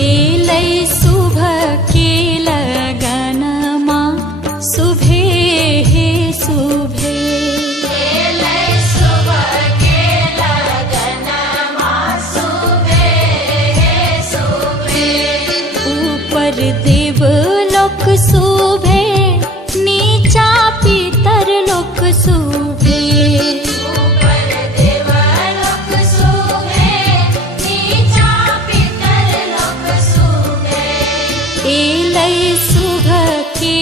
एलै शुभ के लगनमा शुभे हे शुभे। एलै शुभ के लगनमा शुभे हे शुभे। ऊपर देवलोक शुभे नीचा पितर लोक शुभे। ऊपर देवलोक शुभे नीचा पितर लोक शुभे। एलै शुभ के